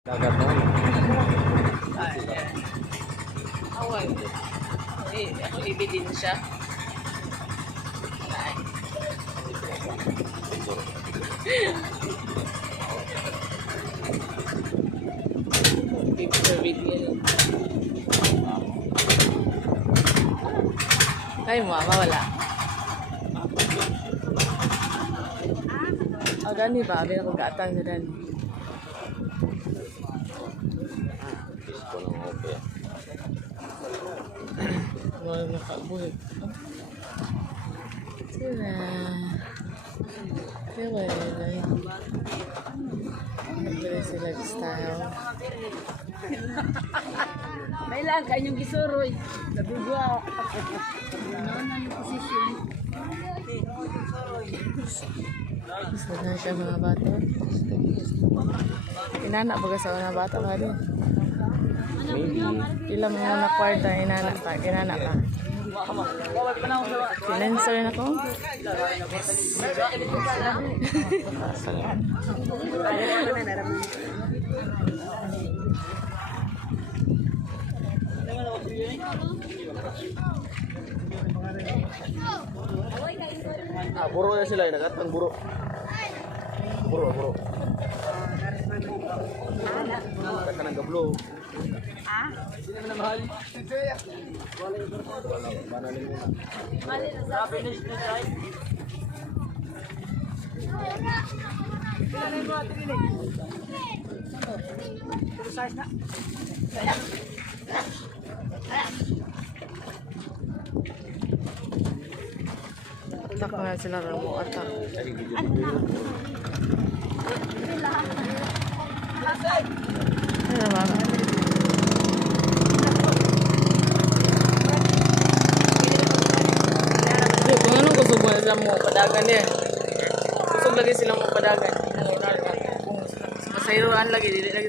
Dagat na ano. Awal. Ako ebidensya. Picture video. Ay, mama, wala. Oh, gani ba? Abi ako gatang na gani. Gusto ng ope. Wala nakabuhi. Sila. Sila. Nagpili sila style. May lang kanyang gisuroy. Nabigwa. Ano na yung posisyon? Gusto na siya mga bata. Inana baga sa mga bata ka rin. Pila mo na kwarta, inana pa. Inana pa. Sinensor na ko. Nasa nga. Buro na sila, nagatang buro. Buro. Kata ng gablo. Atak na sila rin mo. Atak. Ano ba? Kung anong kusog mo na sila mo padagan eh. Kusog lagi sila mo padagan. Kung masayroan lagi, dili lagi sa